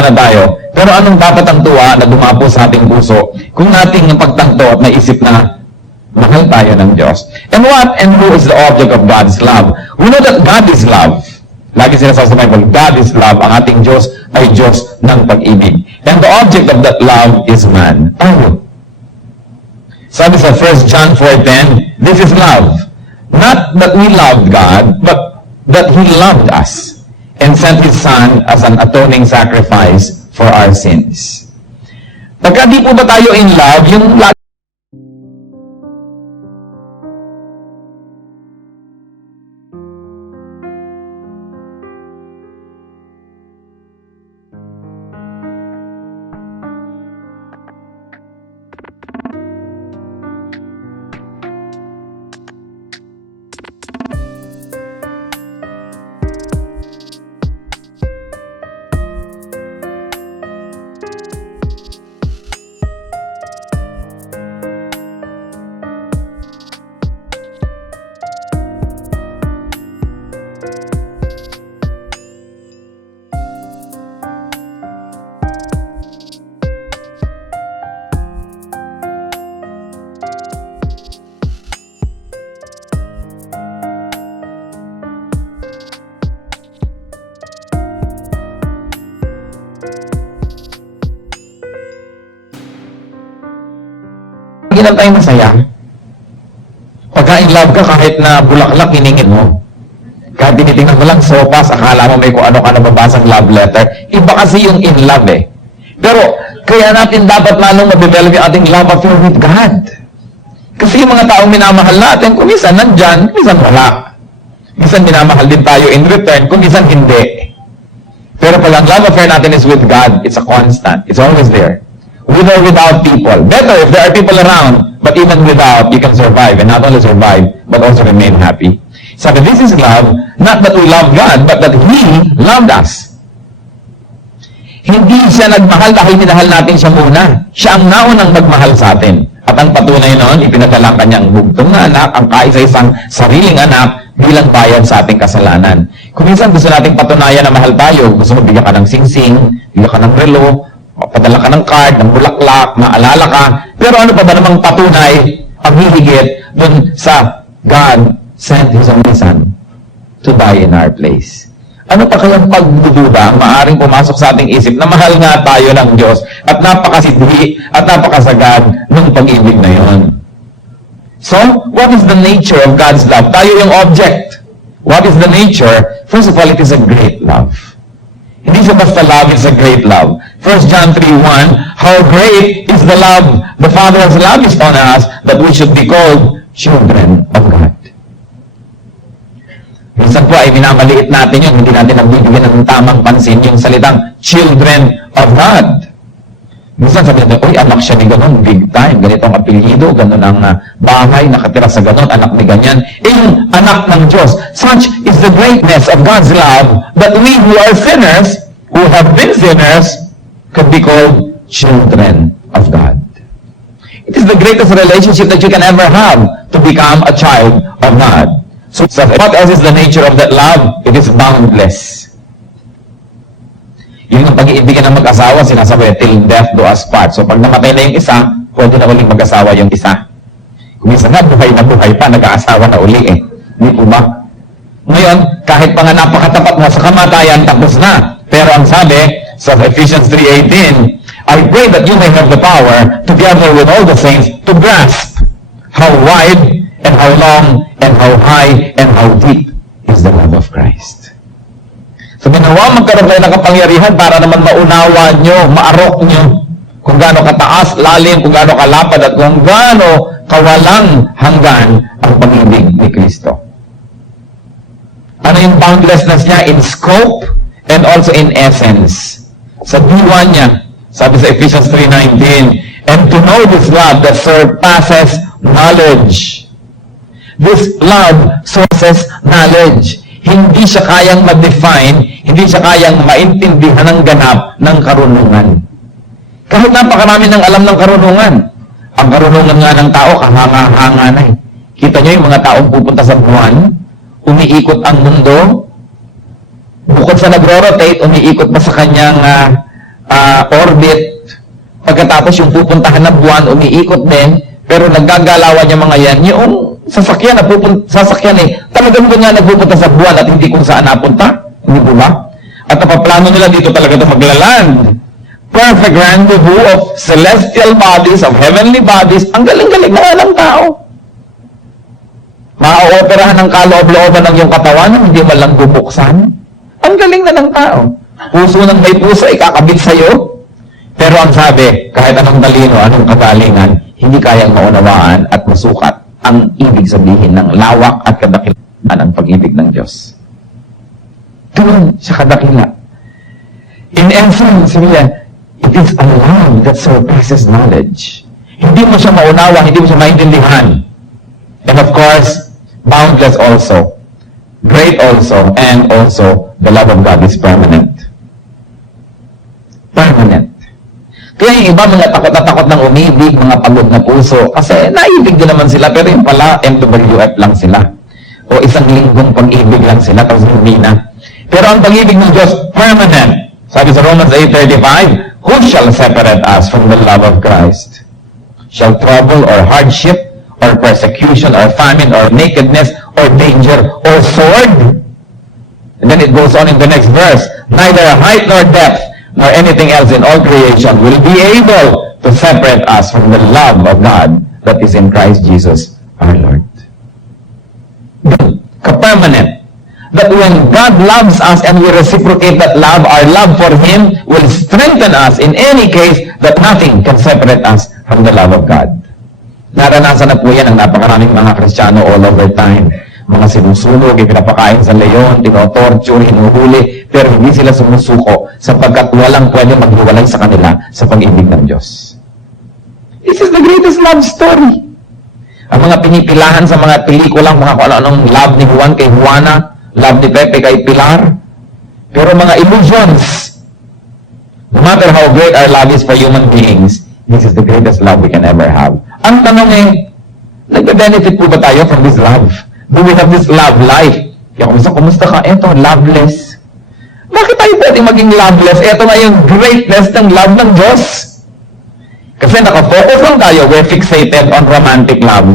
tuwa na tayo. Pero anong dapat ang tuwa na dumapo sa ating puso kung nating pagtanto at naisip na mahal tayo ng Diyos? And what and who is the object of God's love? We know that God is love. Lagi sinasabi sa Bible, God is love. Ang ating Diyos ay Diyos ng pag-ibig. And the object of that love is man. Tayo. Sabi sa 1 John 4:10, this is love. Not that we loved God, but that He loved us and sent His Son as an atoning sacrifice for our sins. Pagka di po ba tayo in love, yung hindi lang tayo masaya. Pagka in love ka, kahit na bulaklak hiningin mo, kahit tinitingnan mo lang sopas, akala mo may kung ano ka nababasang love letter. Iba kasi yung in love eh. Pero, kaya natin dapat lalong madevelop yung ating love affair with God. Kasi yung mga taong minamahal natin, kung minsan nandyan, minsan wala. Minsan minamahal din tayo in return, kung minsan hindi. Pero pag ang love affair natin is with God, it's a constant. It's always there. With or without people. Better if there are people around, but even without, you can survive. And not only survive, but also remain happy. So this is love, not that we love God, but that He loved us. Hindi siya nagmahal dahil minahal natin siya muna. Siya ang naunang magmahal sa atin. At ang patunay noon, ipinadala kanyang bugtong na anak, ang kaisa-isang sariling anak, bilang bayad sa ating kasalanan. Kung minsan gusto nating patunayan na mahal tayo, gusto mo bigyan ka ng singsing, bigyan ka ng relo, padala ka ng card, ng bulaklak, maalala ka. Pero ano pa ba namang patunay ang hihigit dun sa God sent His only Son to die in our place? Ano pa kayang pagdududa ang maaaring pumasok sa ating isip na mahal nga tayo ng Diyos at napakasidhi at napakasagad ng pag-ibig na yon? So, what is the nature of God's love? Tayo yung object. What is the nature? First of all, it is a great love. Hindi siya basta love, it's a great love. 1 John 3:1, how great is the love the Father has lavished on us that we should be called children of God. Minsan po ay minamaliit natin yun, hindi natin nagbibigyan ng tamang pansin yung salitang children of God. Minsan sabi natin, uy, anak siya ni ganon, big time, ganito ang apelyido, ganon ang bahay, nakatira sa ganon, anak ni ganyan. Yung anak ng Diyos. Such is the greatness of God's love that we who are sinners, who have been sinners, could be called children of God. It is the greatest relationship that you can ever have to become a child of God. So what else is the nature of that love? It is boundless. Yung pag-iibigan ng mag-asawa, sinasabi, till death do us part. So pag namatay na yung isa, pwede na uling mag-asawa yung isa. Kung minsan na buhay pa, nag-aasawa na uli eh. Hindi po ba? Ngayon, kahit pa nga napakatapat mo sa kamatayan, tapos na. Pero ang sabi, sa Ephesians 3:18, I pray that you may have the power, together with all the saints, to grasp how wide and how long and how high and how deep is the love of Christ. So, ginawa magkaroon kayo ng kapangyarihan para naman maunawa nyo, maarok nyo kung gaano kataas, lalim, kung gaano kalapad, at kung gaano kawalang hanggan ang pag-ibig ni Kristo. Ano yung boundlessness niya? In scope and also in essence. Sa diwa niya, sabi sa Ephesians 3:19, and to know this love that surpasses knowledge. This love sources knowledge. Hindi siya kayang ma-define, hindi siya kayang maintindihan ng ganap ng karunungan. Kahit napakarami ng alam ng karunungan. Ang karunungan nga ng tao, kahanga-hanga na eh. Kita nyo yung mga taong pupunta sa buwan, umiikot ang mundo, bukod sa nagro-rotate, umiikot pa sa kanyang orbit. Pagkatapos yung pupuntahan ng buwan, umiikot din, pero naggagalawan yung mga yan, yung sasakyan talagang doon nga nagpupunta sa buwan at hindi kung saan napunta. Hindi po ba? At napaplano nila dito talaga ito maglaland. Perfect rendezvous of celestial bodies, of heavenly bodies. Ang galing-galing na ng tao. Maaoperahan ng kaloob-looban ng iyong katawan na hindi man lang bubuksan. Ang galing na ng tao. Puso ng may puso ay kakabit sa'yo. Pero ang sabi, kahit anong talino, anong kagalingan, hindi kayang maunawaan at masukat ang ibig sabihin ng lawak at kadakilaan ng pag-ibig ng Diyos. Doon sa kadakila. In essence, it is a love that surpasses knowledge. Hindi mo siya maunawa, hindi mo siya maintindihan. And of course, boundless also, great also, and also, the love of God is permanent. Permanent. Kaya yung iba, mga takot na takot ng umibig, mga pagod na puso, kasi naibig din naman sila, pero yung pala, MWF lang sila. O isang linggong pag-ibig lang sila, tapos hindi na. Pero ang pag-ibig ng Diyos, permanent. Sabi sa Romans 8:35, who shall separate us from the love of Christ? Shall trouble, or hardship, or persecution, or famine, or nakedness, or danger, or sword? And then it goes on in the next verse, neither height nor depth, nor anything else in all creation will be able to separate us from the love of God that is in Christ Jesus our Lord. Ka-permanent. That when God loves us and we reciprocate that love, our love for Him will strengthen us in any case that nothing can separate us from the love of God. Naranasan na po yan ang napakaraming mga Kristiyano all over time. Mga sinusunog, ipinapakain sa leon, tinotorture, hinuhuli, pero hindi sila sumusuko sapagkat walang pwede maghiwalay sa kanila sa pag-ibig ng Diyos. This is the greatest love story. Ang mga pinipilahan sa mga pelikulang, mga kung ano-anong love ni Juan kay Juana, love ni Pepe kay Pilar, pero mga illusions. No matter how great our love is for human beings, this is the greatest love we can ever have. Ang tanong nagbe-benefit po ba tayo from this love? Do we have this love life? Kaya kumusta ka? Eto, loveless. Bakit tayo pwede maging loveless? Eto na yung greatness ng love ng Diyos. Kasi nakafocus lang tayo, we're fixated on romantic love.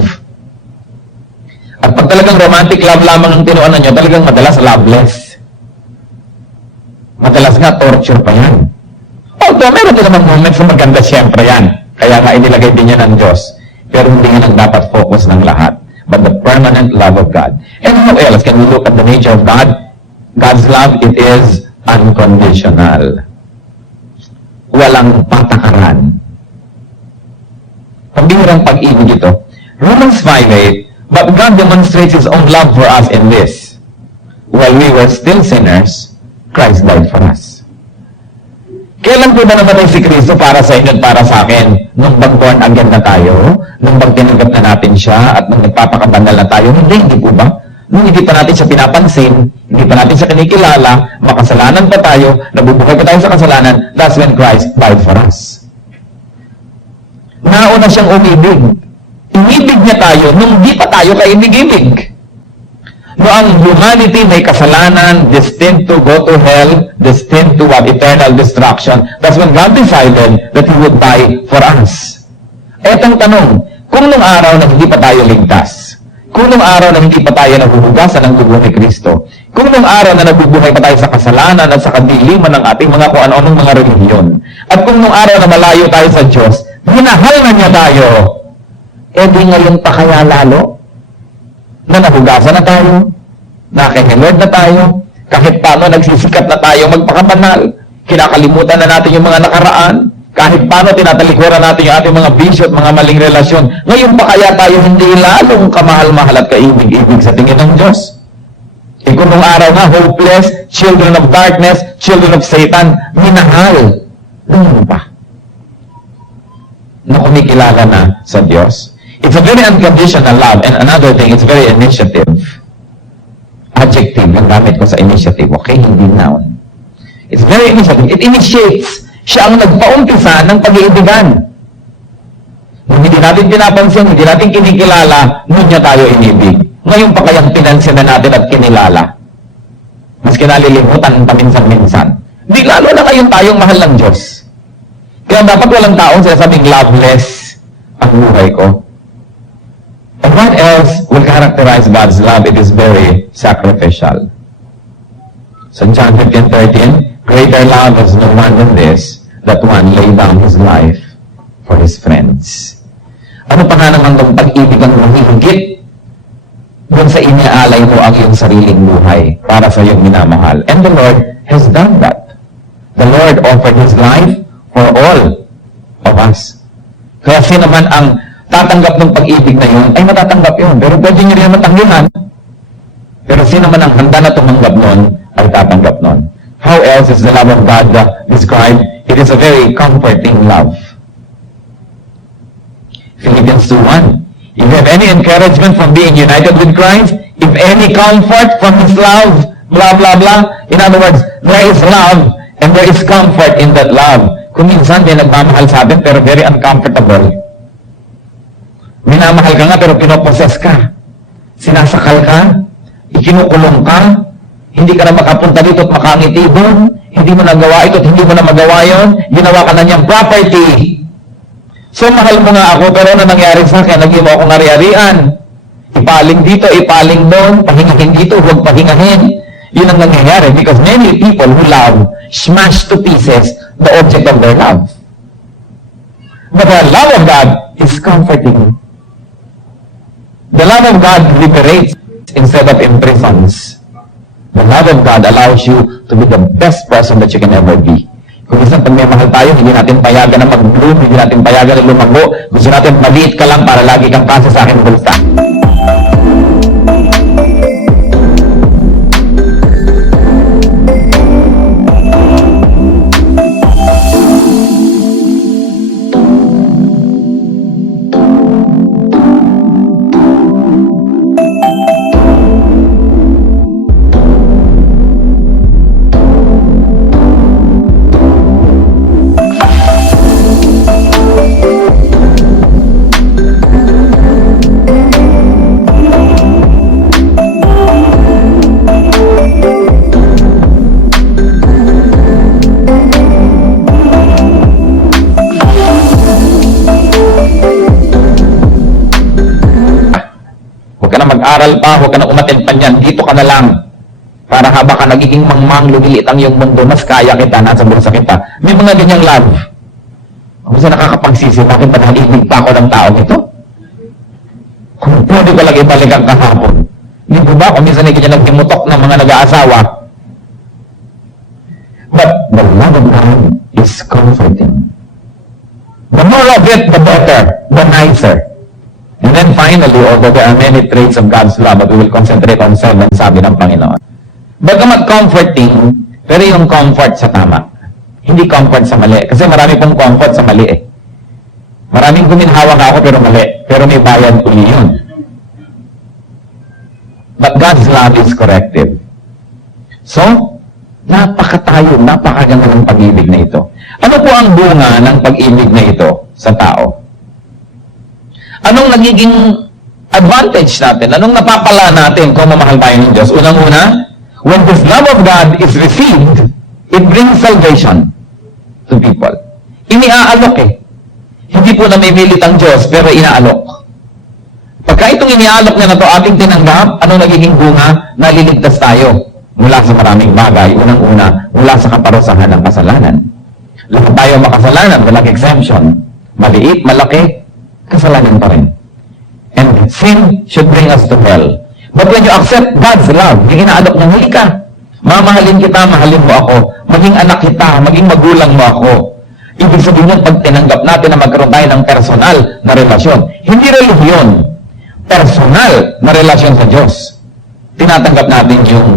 At pag talagang romantic love lamang ang tinuunan nyo, talagang madalas loveless. Madalas nga torture pa yan. Although meron din naman moments na maganda siyempre yan. Kaya nga inilagay din yan ng Diyos. Pero hindi nga dapat focus ng lahat. But the permanent love of God. And how else can we look at the nature of God? God's love, it is unconditional. Walang patakaran. Pambihirang pag-ibig ito. Romans 5:8, but God demonstrates His own love for us in this. While we were still sinners, Christ died for us. Kailan po ba namatay si Kristo para sa inyo at para sa akin? Nung bag-born again na tayo? Nung bag-tinanggap na natin siya at nung nagpapakabanal na tayo? Hindi po ba? Nung hindi pa natin siya pinapansin, hindi pa natin siya kinikilala, makasalanan pa tayo, nabubuhay pa tayo sa kasalanan, that's when Christ died for us. Nauna siyang umibig. Inibig niya tayo nung di pa tayo kaibig-ibig. No, ang humanity may kasalanan, destined to go to hell, destined to what? Eternal destruction. That's when God decided that He would die for us. Etong tanong, kung nung araw na hindi pa tayo ligtas, kung nung araw na hindi pa tayo nabubugasan ng dugo ni Kristo, kung nung araw na nabubuhay pa tayo sa kasalanan at sa kadiliman ng ating mga kung ano-anong mga relihiyon, at kung nung araw na malayo tayo sa Diyos, minahal na niya tayo, di ngayon pa kaya lalo? Na nahugasan na tayo, nakahilod na tayo, kahit paano nagsisikat na tayo magpakabanal, kinakalimutan na natin yung mga nakaraan, kahit paano tinatalikuran natin yung ating mga bisyo at mga maling relasyon, ngayon pa kaya tayo hindi lalong kamahal-mahal at kaibig-ibig sa tingin ng Diyos? Kung nung araw nga, hopeless, children of darkness, children of Satan, minahal, ngayon pa na kumikilala na sa Diyos. It's a very unconditional love. And another thing, it's very initiative. Adjective yung gamit ko sa initiative. Okay, hindi noun. It's very initiative. It initiates. Siya ang nagpaumpisa ng pag-iibigan. Nung hindi natin pinapansin, hindi natin kinikilala, nun niya tayo inibig. Ngayon pa kayang pinansin na natin at kinilala. Mas kinalilimutan paminsan-minsan. Di lalo na ngayon tayong mahal ng Diyos. Kaya dapat walang taong sinasabing loveless ang buhay ko. And what else will characterize God's love? It is very sacrificial. So John 15:13, greater love has no one than this, that one lay down his life for his friends. Ano pa nga naman itong pag-ibig ang mahigit doon sa iniaalay mo ang iyong sariling buhay para sa iyong minamahal? And the Lord has done that. The Lord offered His life for all of us. Kaya sino man ang tatanggap ng pag-ibig na yun, ay matatanggap yun. Pero pwede nyo rin matanggihan. Pero sino man ang handa na tumanggap nun, ay tatanggap nun. How else is the love of God described? It is a very comforting love. Philippians 2:1. If you have any encouragement from being united with Christ, if any comfort from His love, blah, blah, blah. In other words, there is love and there is comfort in that love. Kung minsan may nagmamahal sa atin pero very uncomfortable. Minamahal ka nga pero pinoposes ka. Sinasakal ka, ikinukulong ka, hindi ka na makapunta dito at makangiti doon, hindi mo nagawa ito at hindi mo na magawa yun, ginawa ka na niyang property. So mahal mo nga ako pero ano nangyari sa akin? Naging mo akong ari-arian. Ipaling dito, ipaling doon, pahingahin dito, huwag pahingahin. Yun ang nangyayari because many people who love smash to pieces the object of their love. But the love of God is comforting. The love of God liberates instead of imprisons. The love of God allows you to be the best person that you can ever be. Kung isang pag may mahal tayo, hindi natin payagan na mag-bloom, hindi natin payagan na lumago. Gusto natin maliit ka lang para lagi kang kasi sa akin bulsa. Mag-aral pa, huwag ka na umaten pa niyan, dito ka na lang. Para haba ka nagiging mangmang, lumiliit ang iyong mundo, mas kaya kita, nasa bulsa kita. May mga ganyang love. Kung saan nakakapagsisi, bakit ba nalibig pa ako ng taong ito? Kung pwede ko lang ibalik ang kahapon. Hindi ko ba, kung minsan ay ganyan nagtimutok ng mga nag-aasawa. But the love of God is comforting. The more of it, the better, the nicer. And then finally, although there are many traits of God's love, but we will concentrate on 7, sabi ng Panginoon. Bagamat comforting, pero yung comfort sa tama. Hindi comfort sa mali. Kasi marami pong comfort sa mali eh. Maraming guminhawak ako pero mali. Pero may bayad uli yun. But God's love is corrective. So, napakatayo, napakaganda ng pag-ibig na ito. Ano po ang bunga ng pag-ibig na ito sa tao? Anong nagiging advantage natin? Anong napapala natin kung mamahal tayo ng Diyos? Unang-una, when this love of God is received, it brings salvation to people. Iniaalok eh. Hindi po namimilit ang Diyos, pero inaalok. Pagka itong iniaalok niya na ito ating tinanggap, anong nagiging bunga? Naliligtas tayo mula sa maraming bagay. Unang-una, mula sa kaparusahan ng kasalanan. Lahat tayo makasalanan, walang exemption. Maliit, malaki, kasalanan pa rin. And sin should bring us to hell. But when you accept God's love, yung inaalok niya, huli ka. Mamahalin kita, mahalin mo ako. Maging anak kita, maging magulang mo ako. Ibig sabihin yun, pag tinanggap natin na magkaroon tayo ng personal na relasyon. Hindi relihiyon. Personal na relasyon sa Diyos. Tinatanggap natin yung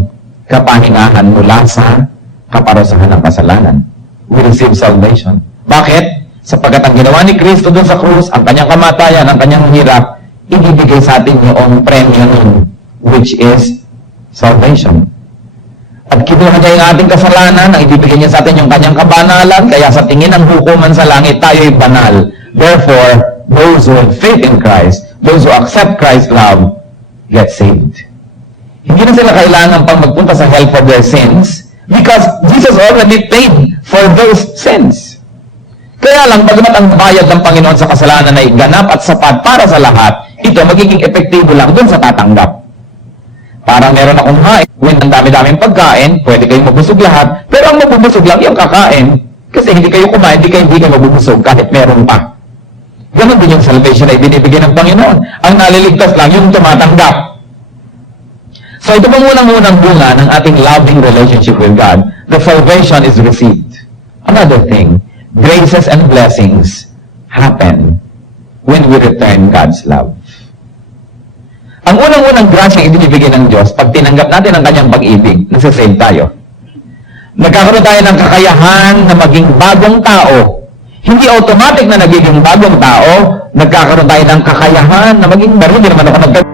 kapahingahan mula sa kaparusahan ng kasalanan. We receive salvation. Bakit? Sapagkat ang ginawa ni Kristo doon sa krus, ang kanyang kamatayan, ang kanyang hirap, ibibigay sa atin yung premyo nun, which is salvation. At kinuha niya yung ating kasalanan, ang ibibigay niya sa atin yung kanyang kabanalan, kaya sa tingin ng hukuman sa langit, tayo'y banal. Therefore, those who have faith in Christ, those who accept Christ's love, get saved. Hindi na sila kailangan pang magpunta sa hell for their sins, because Jesus already paid for those sins. Kaya Samantalang, bagamat ang bayad ng Panginoon sa kasalanan ay ganap at sapat para sa lahat, ito magiging epektibo lang dun sa tatanggap. Parang meron akong hain, when ang dami-daming pagkain, pwede kayong mabusog lahat, pero ang mabubusog lang yung kakain. Kasi hindi kayo kumain, hindi kayo mabubusog kahit meron pa. Ganon din yung salvation ay binibigay ng Panginoon. Ang naliligtas lang yung tumatanggap. So ito pong unang-unang bunga ng ating loving relationship with God. The salvation is received. Another thing, graces and blessings happen when we return God's love. Ang unang-unang grasya ibinibigay ng Diyos, pag tinanggap natin ang kanyang pag-ibig, nasasave tayo. Nagkakaroon tayo ng kakayahan na maging bagong tao. Hindi automatic na nagiging bagong tao, nagkakaroon tayo ng kakayahan na maging hindi naman ako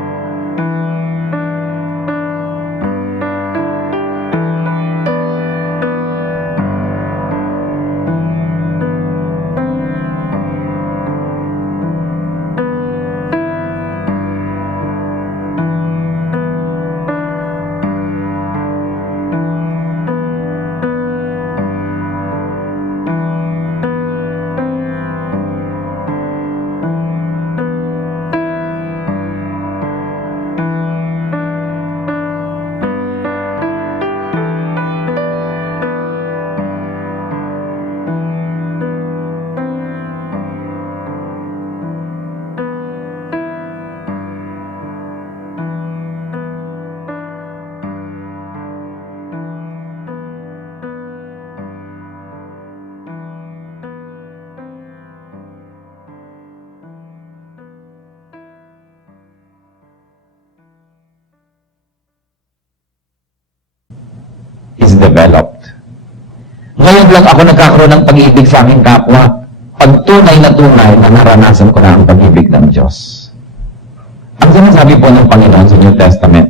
is developed. Ngayon lang ako nagkakaroon ng pag-ibig sa aking kapwa. Pag tunay na naranasan ko na ang pag-ibig ng Diyos. Ang sinasabi po ng Panginoon sa New Testament,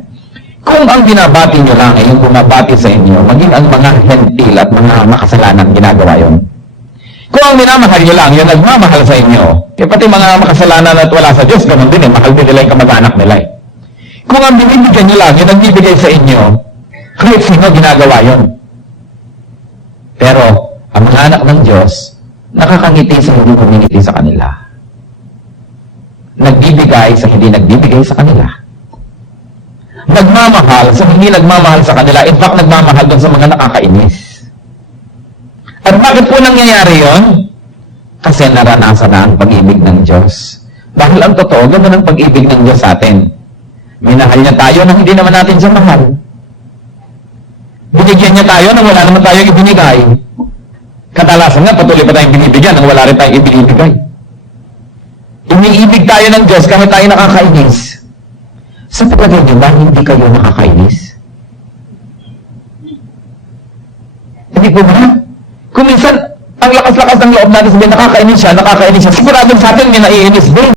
kung ang binabati nyo lang ay yung bumabati sa inyo, maging ang mga hentil at mga makasalanan ginagawa yon. Kung ang minamahal nyo lang, yung nagmamahal sa inyo, pati mga makasalanan at wala sa Diyos, ganun din mahal din nila yung kamag-anak nila Kung ang binibigyan nyo lang, yung nagbibigay sa inyo, kahit sino ginagawa yon. Pero, ang mga anak ng Diyos, nakakangiti sa hindi kumingiti sa kanila. Nagbibigay sa hindi nagbibigay sa kanila. Nagmamahal sa hindi nagmamahal sa kanila. In fact, nagmamahal dun sa mga nakakainis. At bakit po nangyayari yon? Kasi naranasan na ang pag-ibig ng Diyos. Dahil ang totoo, ganoon ang pag-ibig ng Diyos sa atin. Minahal niya tayo nang hindi naman natin siya mahal. Binigyan niya tayo nang wala naman tayong ibinigay. Kadalasan nga, patuloy pa tayong binibigyan nang wala rin tayong ibinibigay. Iniibig tayo ng Diyos kahit tayo nakakainis. Sa palagay niyo ba, hindi kayo nakakainis? Hindi po ba? Kung minsan, ang lakas-lakas ng loob natin sabihin, nakakainis siya, siguradong sa atin may naiinis din.